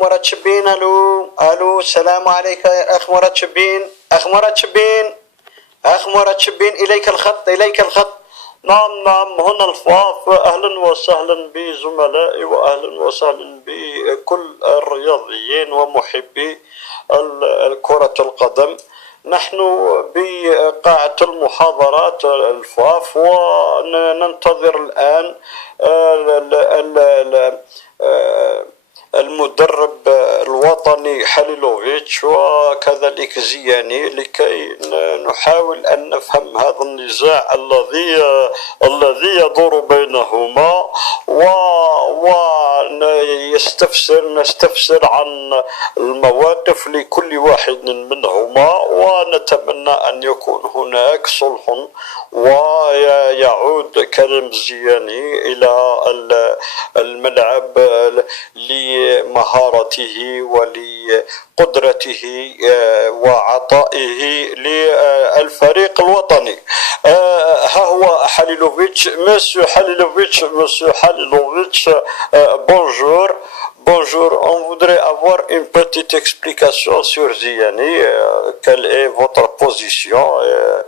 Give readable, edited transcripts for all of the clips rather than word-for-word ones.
مرتشبين. الو السلام عليك يا اخ مرتشبين. اخ مرتشبين. اخ مرتشبين، اليك الخط. نعم هنا الفاف. اهلا وسهلا بزملائي واهلا وسهلا بكل الرياضيين ومحبي كرة القدم. نحن بقاعة المحاضرات الفاف وننتظر الآن المدرب الوطني حليلوفيتش وكذلك زياني لكي نحاول أن نفهم هذا النزاع الذي يدور بينهما ونستفسر عن المواقف لكل واحد منهما، ونتمنى أن يكون هناك صلح ويعود كريم زياني إلى الملعب لمهارته ولقدرته وعطائه للفريق الوطني. ها هو حليلوفيتش. مسيو حليلوفيتش. Bonjour. Bonjour, on voudrait avoir une petite explication sur Ziani. Quelle est votre position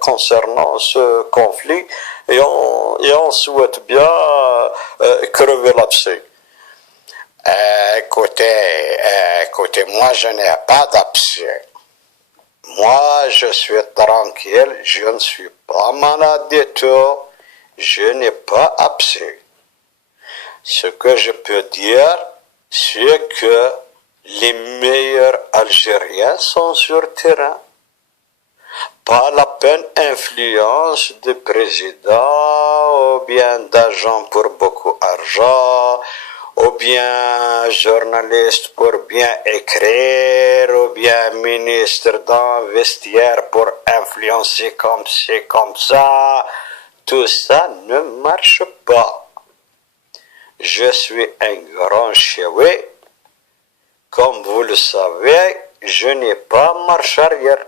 concernant ce conflit? Et on souhaite bien crever l'abcès. Écoutez, moi je n'ai pas d'abcès. Moi je suis tranquille, je ne suis pas malade du tout, je n'ai pas abcès. Ce que je peux dire, c'est que les meilleurs Algériens sont sur le terrain. Pas la peine influence de président ou bien d'agents pour beaucoup d'argent, ou bien journaliste pour bien écrire, ou bien ministre d'un vestiaire pour influencer comme c'est comme ça. Tout ça ne marche pas. Je suis un grand chioué. Comme vous le savez, je n'ai pas marche arrière.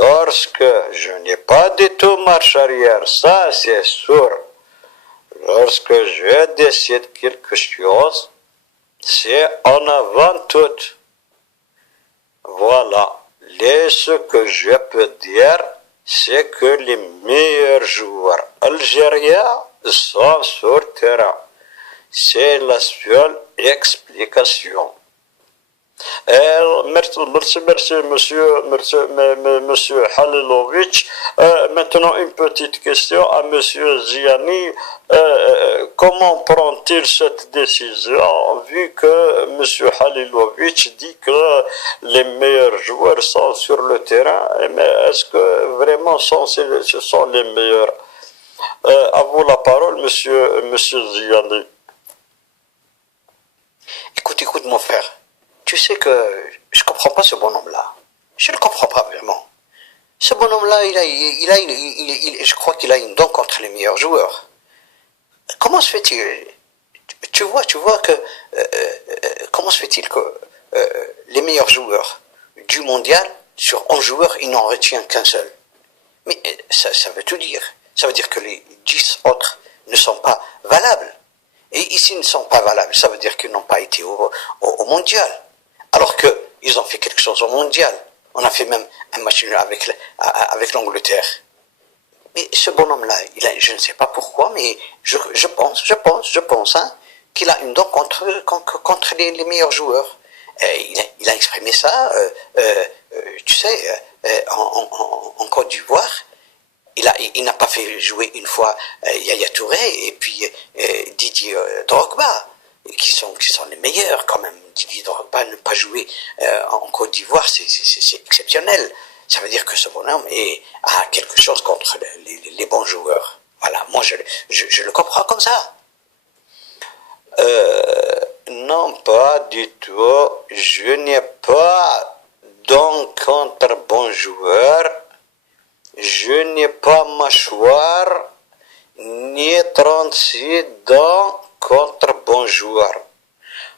Lorsque je n'ai pas du tout marche arrière, ça c'est sûr. Lorsque je décide quelque chose, c'est en avant tout. Voilà. Ce que je peux dire, c'est que les meilleurs joueurs algériens sont sur le terrain. C'est la seule explication. Merci, monsieur Halilovic. Maintenant, une petite question à monsieur Ziani. Comment prend-il cette décision, vu que monsieur Halilovic dit que les meilleurs joueurs sont sur le terrain? Mais est-ce que vraiment ce sont les meilleurs? À vous la parole, monsieur Ziani. Écoute mon frère, tu sais que je comprends pas ce bonhomme-là. Je ne le comprends pas vraiment. Ce bonhomme-là, je crois qu'il a une dent contre les meilleurs joueurs. Comment se fait-il? Tu vois que comment se fait-il que les meilleurs joueurs du mondial, sur 11 joueurs, il n'en retient qu'un seul? Mais ça veut tout dire. Ça veut dire que les 10 autres ne sont pas valables. Et ici, ils ne sont pas valables. Ça veut dire qu'ils n'ont pas été au mondial. Alors qu'ils ont fait quelque chose au mondial. On a fait même un match avec l'Angleterre. Mais ce bonhomme-là, je ne sais pas pourquoi, mais je pense qu'il a une dent contre les meilleurs joueurs. Il a exprimé ça, tu sais, en Côte d'Ivoire. Il n'a pas fait jouer une fois Yaya Touré et puis Didier Drogba, qui sont les meilleurs quand même. Didier Drogba ne pas jouer en Côte d'Ivoire, c'est exceptionnel. Ça veut dire que ce bonhomme a quelque chose contre les bons joueurs. Voilà, moi je le comprends comme ça. Non, pas du tout. Je n'ai pas donc contre bons joueurs. Je n'ai pas mâchoire ni 36 dents contre bons joueurs.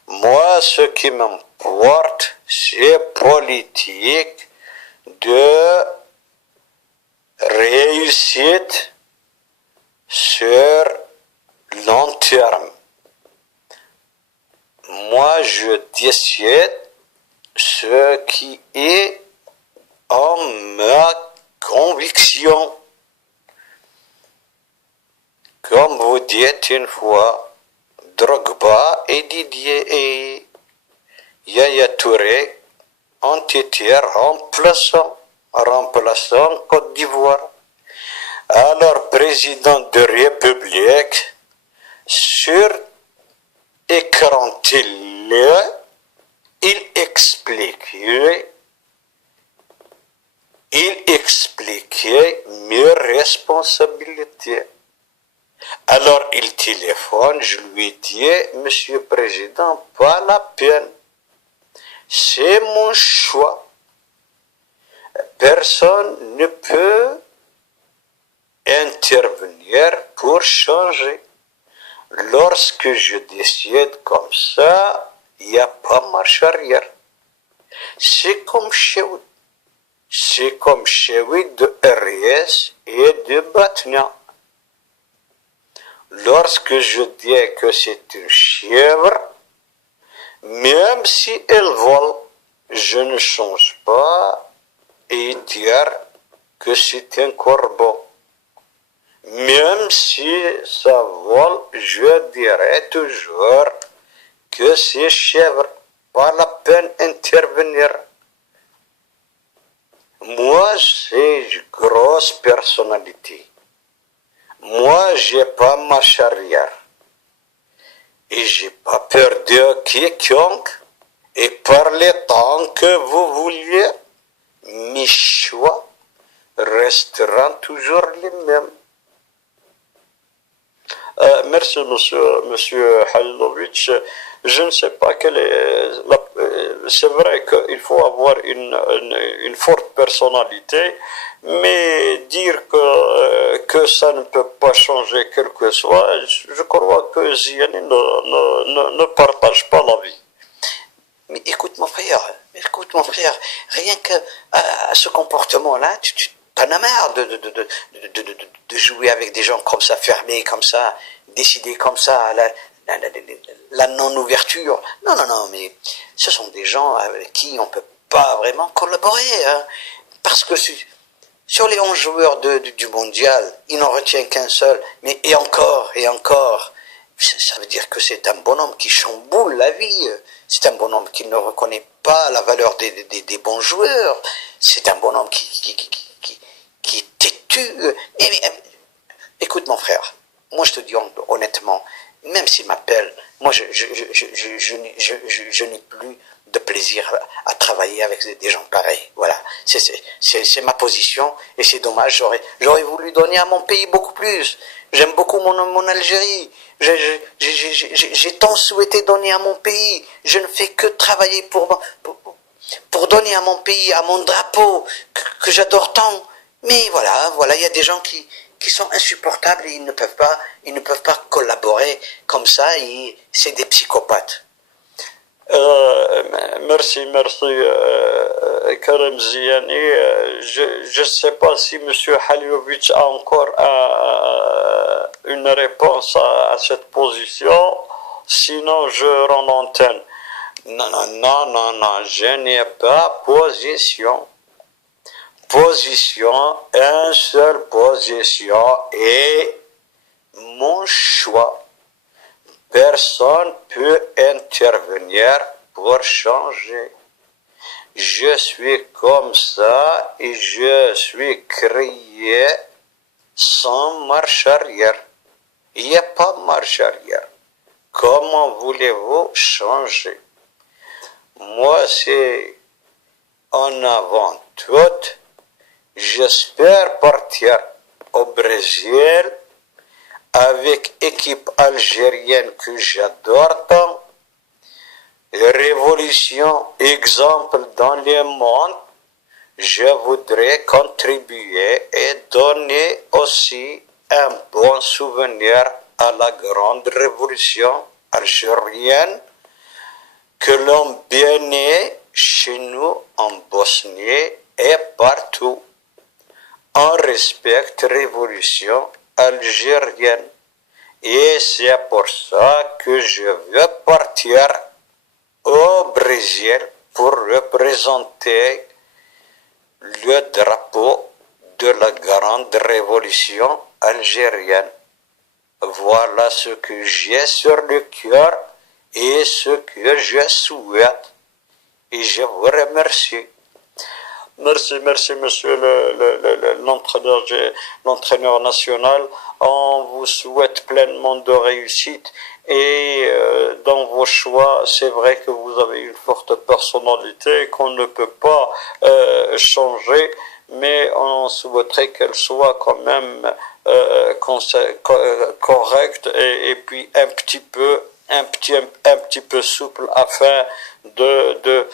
Moi, ce qui m'importe, c'est politique de réussite sur long terme. Moi, je je décide ce qui est en ma conviction. Comme vous dites une fois, Drogba et Didier et Yaya Touré ont été remplaçants Côte d'Ivoire. Alors, président de République, sur écran télé, il expliquait mes responsabilités. Alors il téléphone, je lui dis, Monsieur le Président, pas la peine. C'est mon choix. Personne ne peut intervenir pour changer. Lorsque je décide comme ça, il n'y a pas marche arrière. C'est comme chez vous. C'est comme chez vous de RS et de Batna. Lorsque je dis que c'est une chèvre, même si elle vole, je ne change pas et dire que c'est un corbeau. Même si ça vole, je dirai toujours que c'est chèvre. Pas la peine d'intervenir. Moi, j'ai une grosse personnalité. Moi, j'ai pas marche arrière. Et j'ai pas peur de quiconque. Et parlez tant que vous vouliez, mes choix resteront toujours les mêmes. Merci, monsieur Halilovic. Je ne sais pas quelle est c'est vrai qu'il faut avoir une forte personnalité, mais dire que ça ne peut pas changer quel que soit, je crois que Ziani ne partage pas l'avis. Mais écoute mon frère, rien que à ce comportement-là, tu t'en as marre de jouer avec des gens comme ça, fermés comme ça, décider comme ça, la non-ouverture. Non, mais ce sont des gens avec qui on ne peut pas vraiment collaborer. Hein, parce que sur les 11 joueurs du mondial, il n'en retient qu'un seul. Mais et encore, ça veut dire que c'est un bonhomme qui chamboule la vie. C'est un bonhomme qui ne reconnaît pas la valeur des bons joueurs. C'est un bonhomme qui est têtu. Mais, écoute mon frère, moi je te dis honnêtement, même s'il m'appelle, moi je n'ai plus de plaisir à travailler avec des gens pareils. Voilà, c'est ma position et c'est dommage. J'aurais voulu donner à mon pays beaucoup plus. J'aime beaucoup mon Algérie. J'ai tant souhaité donner à mon pays. Je ne fais que travailler pour donner à mon pays, à mon drapeau que j'adore tant. Mais voilà, il y a des gens qui sont insupportables et ils ne peuvent pas collaborer comme ça et c'est des psychopathes. Merci, Karim Ziani. Je ne sais pas si M. Halilovic a encore une réponse à cette position. Sinon, je rends l'antenne. Non, je n'ai pas position. Une seule position et mon choix. Personne peut intervenir pour changer. Je suis comme ça et je suis créé sans marche arrière. Il n'y a pas de marche arrière. Comment voulez-vous changer? Moi, c'est en avant tout. J'espère partir au Brésil avec équipe algérienne que j'adore tant. Révolution, exemple dans le monde. Je voudrais contribuer et donner aussi un bon souvenir à la grande révolution algérienne que l'on bénit chez nous en Bosnie et partout. On respecte la révolution algérienne. Et c'est pour ça que je veux partir au Brésil pour représenter le drapeau de la grande révolution algérienne. Voilà ce que j'ai sur le cœur et ce que je souhaite. Et je vous remercie. Merci, monsieur l'entraîneur national. On vous souhaite pleinement de réussite et dans vos choix, c'est vrai que vous avez une forte personnalité qu'on ne peut pas changer, mais on souhaiterait qu'elle soit quand même correcte et puis un petit peu souple afin de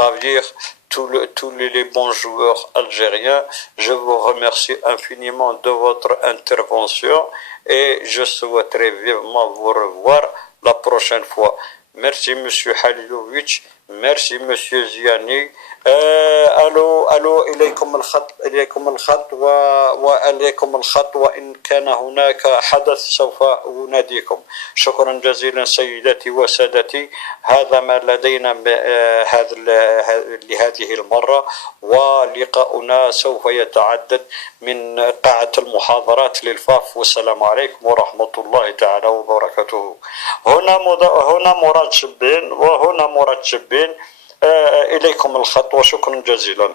ravir tous les bons joueurs algériens. Je vous remercie infiniment de votre intervention et je souhaiterais vivement vous revoir la prochaine fois. Merci monsieur Halilovic, merci monsieur Ziani. الو اليكم الخط واليكم الخط وان كان هناك حدث سوف اناديكم. شكرا جزيلا سيداتي وسادتي، هذا ما لدينا لهذه المره، ولقاؤنا سوف يتعدد من قاعه المحاضرات للفاف. والسلام عليكم ورحمه الله تعالى وبركاته. هنا مراد شبين وهنا مراد شبين. إليكم الخط وشكرا جزيلا.